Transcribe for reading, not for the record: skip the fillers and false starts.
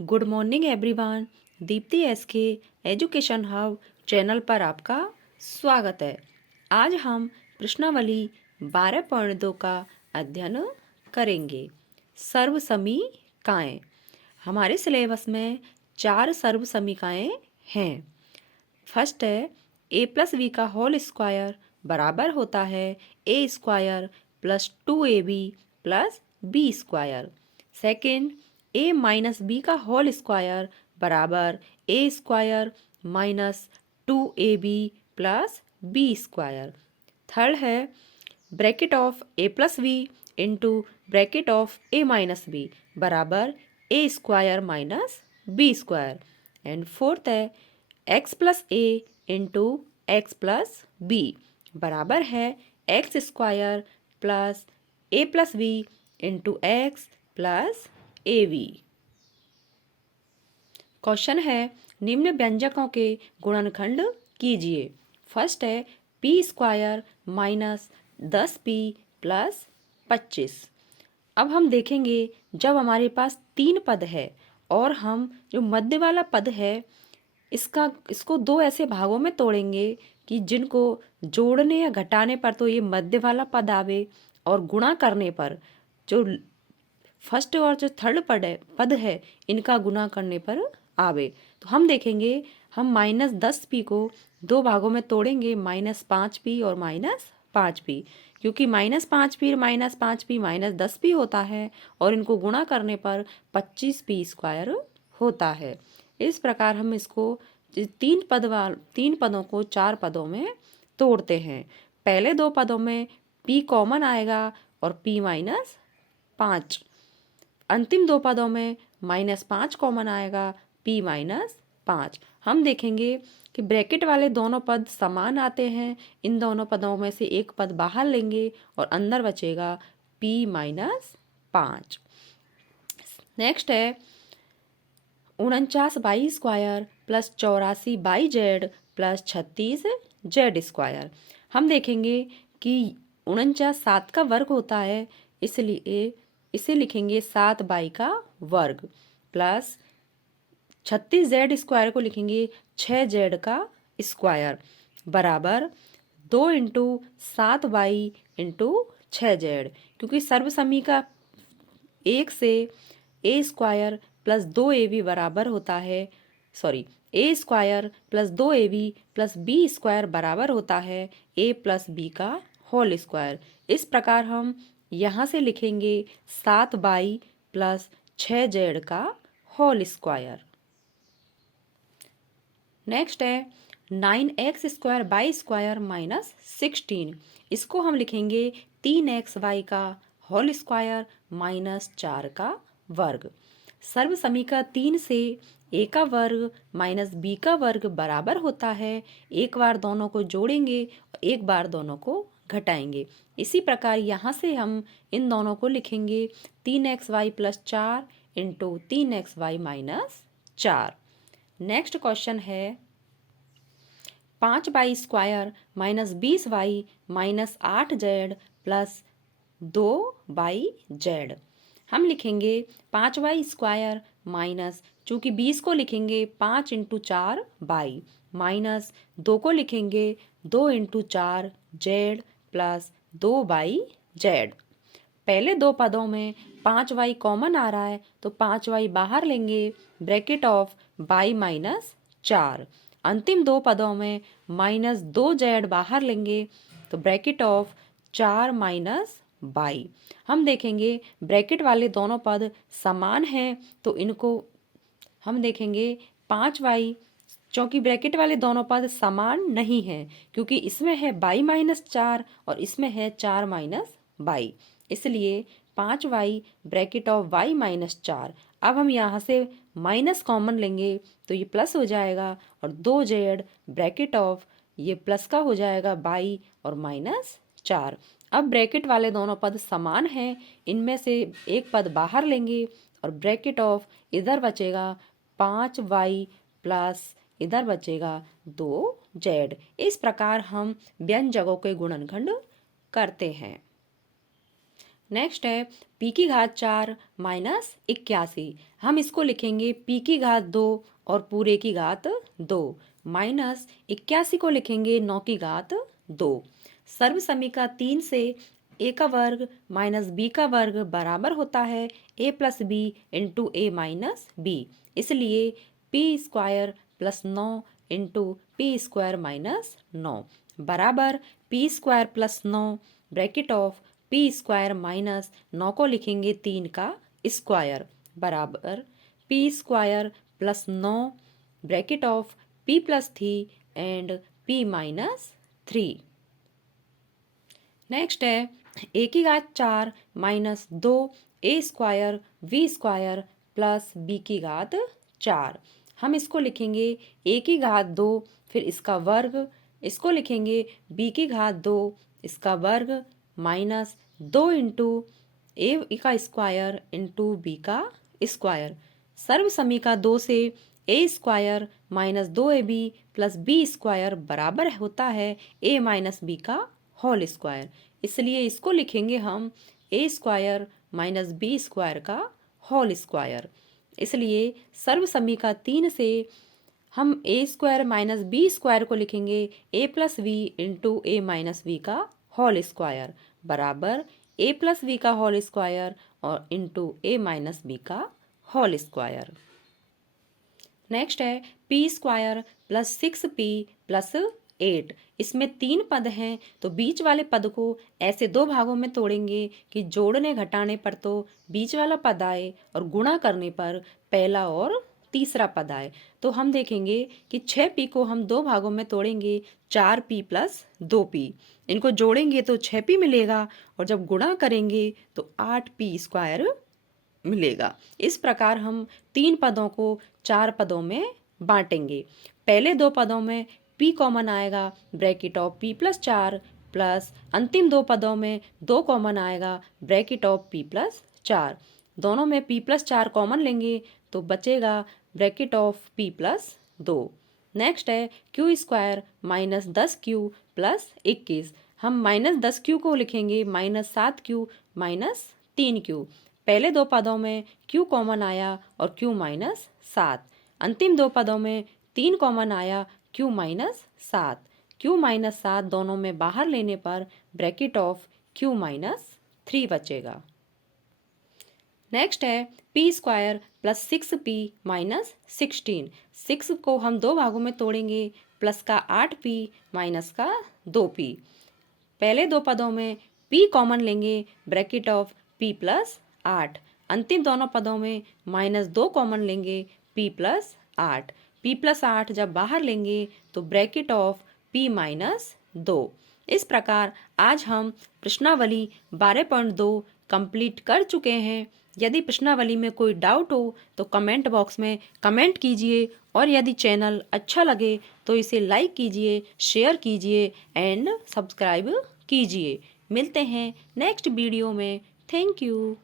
Good morning everyone. Deepti S K education hub channel पर आपका स्वागत है। आज हम प्रश्नावली 12.2 का अध्ययन करेंगे। सर्वसमीकाएं। हमारे सिलेबस में 4 सर्वसमीकाएं हैं। फर्स्ट है a प्लस बी का होल स्क्वायर बराबर होता है a square plus 2ab plus B square. Second, a minus B का होल स्क्वायर बराबर a square minus 2ab plus B square. Third है bracket of a plus B into bracket of a minus B बराबर a square minus B square. And fourth है x plus A into X plus B बराबर है X square plus A plus B into X plus A B. Question है निम्न व्यंजकों के गुणनखंड कीजिए। First है P square minus 10p plus 25। अब हम देखेंगे जब हमारे पास 3 पद है और हम जो मध्य वाला पद है इसको 2 ऐसे भागों में तोड़ेंगे कि जिनको जोड़ने या घटाने पर तो ये मध्य वाला पद आवे और गुणा करने पर जो फर्स्ट और जो थर्ड पद है इनका गुणा करने पर आवे। तो हम देखेंगे हम माइनस 10p को 2 भागों में तोड़ेंगे, -5p और -5p, क्योंकि -5p -5p -10p होता है और इनको गुणा करने पर 25p स्क्वायर होता है। इस प्रकार हम इसको 3 पदों को 4 पदों में तोड़ते हैं। पहले 2 पदों में p कॉमन आएगा और p -5। अंतिम 2 पदों में -5 कॉमन आएगा, p -5। हम देखेंगे कि ब्रैकेट वाले दोनों पद समान आते हैं। इन दोनों पदों में से एक पद बाहर लेंगे और अंदर बचेगा p -5। नेक्स्ट है 49y square plus 84y Z plus 36 Z square. हम देखेंगे कि 49 7 का वर्ग होता है, इसलिए इसे लिखेंगे 7y का वर्ग प्लस 36 जेड स्क्वायर को लिखेंगे 6 जेड का स्क्वायर बराबर 2 इंटू 7y इंटू 6 जेड, क्योंकि सर्वसमीका 1 से ए स्क्वायर प्लस 2ab बराबर होता है, A square plus 2ab plus B square बराबर होता है a प्लस बी का होल स्क्वायर। इस प्रकार हम यहाँ से लिखेंगे 7y प्लस 6z का होल स्क्वायर। नेक्स्ट है 9x square by square minus 16। इसको हम लिखेंगे 3xy का होल स्क्वायर माइनस 4 का वर्ग। सर्वसमीका 3 से a का वर्ग माइनस b का वर्ग बराबर होता है, एक बार दोनों को जोड़ेंगे और एक बार दोनों को घटाएंगे। इसी प्रकार यहाँ से हम इन दोनों को लिखेंगे 3xy plus 4 into 3xy minus 4। Next question है 5y square minus 20y minus 8z plus 2yz। हम लिखेंगे 5y स्क्वायर माइनस, चूँकि 20 को लिखेंगे 5 इंटू 4 बाई माइनस 2 को लिखेंगे 2 इंटू 4 जेड प्लस 2yz। पहले 2 पदों में 5y कॉमन आ रहा है तो 5y बाहर लेंगे, ब्रैकेट ऑफ y माइनस 4। अंतिम 2 पदों में -2z बाहर लेंगे तो ब्रैकेट ऑफ 4 माइनस y। हम देखेंगे ब्रैकेट वाले दोनों पद समान हैं तो इनको हम देखेंगे 5y, क्योंकि ब्रैकेट वाले दोनों पद समान नहीं हैं, क्योंकि इसमें है y माइनस 4 और इसमें है 4 माइनस y, इसलिए 5y bracket of y minus 4। अब हम यहाँ से माइनस कॉमन लेंगे तो ये प्लस हो जाएगा और 2z ब्रैकेट ऑफ ये प्लस का हो जाएगा y और माइनस 4। अब ब्रैकेट वाले दोनों पद समान हैं, इनमें से एक पद बाहर लेंगे और ब्रैकेट ऑफ इधर बचेगा 5y प्लस इधर बचेगा 2z। इस प्रकार हम व्यंजकों के गुणनखंड करते हैं। नेक्स्ट है p की घात 4 माइनस 81। हम इसको लिखेंगे p की घात 2 और पूरे की घात 2 माइनस 81 को लिखेंगे 9 की घात 2। सर्व समीकरण 3 से a का वर्ग माइनस b का वर्ग बराबर होता है a plus B into a minus B. इसलिए p square plus 9 into P square minus 9 बराबर p square plus 9 bracket of P square minus 9 को लिखेंगे 3 का स्क्वायर बराबर P square plus 9 bracket of P plus 3 and P minus 3। Next है A की घात 4 minus 2 A square V square plus B की घात 4। हम इसको लिखेंगे ए की घात 2 फिर इसका वर्ग, इसको लिखेंगे बी की घात 2 इसका वर्ग माइनस 2 इंटू ए का स्क्वायर इंटू बी का स्क्वायर। सर्व समीकरण 2 से A square minus 2ab plus B square बराबर होता है ए माइनस बी का होल स्क्वायर। इसलिए इसको लिखेंगे हम A square minus B square का होल स्क्वायर। इसलिए सर्व समीकरण 3 से हम A square minus B square को लिखेंगे A plus V into A minus V का होल स्क्वायर बराबर ए प्लस वी का होल स्क्वायर और इंटू ए माइनस बी का होल स्क्वायर। नेक्स्ट है P square plus 6p plus 8। इसमें 3 पद हैं तो बीच वाले पद को ऐसे 2 भागों में तोड़ेंगे कि जोड़ने घटाने पर तो बीच वाला पद आए और गुणा करने पर पहला और तीसरा पद आए। तो हम देखेंगे कि 6p को हम 2 भागों में तोड़ेंगे 4p प्लस 2p। इनको जोड़ेंगे तो 6p मिलेगा और जब गुणा करेंगे तो 8p स्क्वायर मिलेगा। इस प्रकार हम 3 पदों को 4 पदों में बांटेंगे। पहले 2 पदों में p कॉमन आएगा bracket of p plus 4 plus अंतिम 2 पदों में 2 कॉमन आएगा ब्रैकेट ऑफ p प्लस 4। दोनों में p प्लस 4 कॉमन लेंगे तो बचेगा bracket of p plus 2। Next है Q square minus 10q plus 21। हम माइनस 10q को लिखेंगे माइनस 7q माइनस 3q। पहले 2 पदों में q कॉमन आया और q माइनस 7। अंतिम 2 पदों में 3 कॉमन आया q माइनस 7। q माइनस 7 दोनों में बाहर लेने पर ब्रैकेट ऑफ q माइनस 3 बचेगा। नेक्स्ट है P square plus 6p minus 16। 6 को हम 2 भागों में तोड़ेंगे प्लस का 8p माइनस का 2p। पहले 2 पदों में p कॉमन लेंगे ब्रैकेट ऑफ p प्लस 8। अंतिम दोनों पदों में माइनस 2 कॉमन लेंगे p प्लस 8। p प्लस 8 जब बाहर लेंगे तो ब्रैकेट ऑफ p माइनस 2। इस प्रकार आज हम प्रश्नावली 12.2 कंप्लीट कर चुके हैं। यदि प्रश्नावली में कोई डाउट हो तो कमेंट बॉक्स में कमेंट कीजिए और यदि चैनल अच्छा लगे तो इसे लाइक कीजिए, शेयर कीजिए एंड सब्सक्राइब कीजिए। मिलते हैं नेक्स्ट वीडियो में। Thank you.